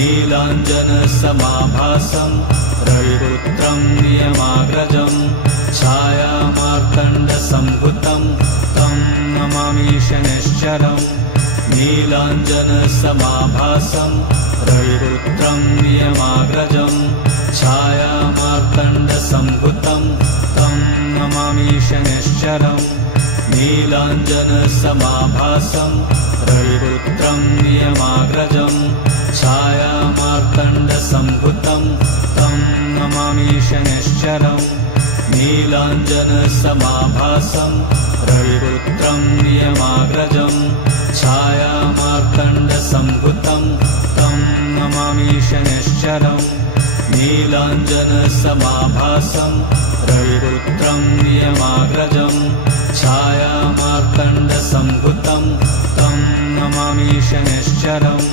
नीलाञ्जनसमाभासं रविपुत्रं नियमाग्रजं छायामार्तण्डसम्भुतं तं नमामि शनैश्चरम् नीलाञ्जनसमाभासं रविपुत्रं नियमाग्रजं छायामार्तण्डसम्भुतं तं नमामि शनैश्चरम् नीलाञ्जनसमाभासं रविपुत्रं नियमाग्रजं छायामार्तण्डसम्भुतं तं नमामि शनैश्चरम् नीलाञ्जनसमाभासं रविपुत्रं नियमाग्रजं छायामार्तण्डसम्भुतं तं नमामि शनैश्चरम् नीलाञ्जनसमाभासं रविपुत्रं नियमाग्रजं छायामार्तण्डसम्भुतं तं नमामि शनैश्चरम्।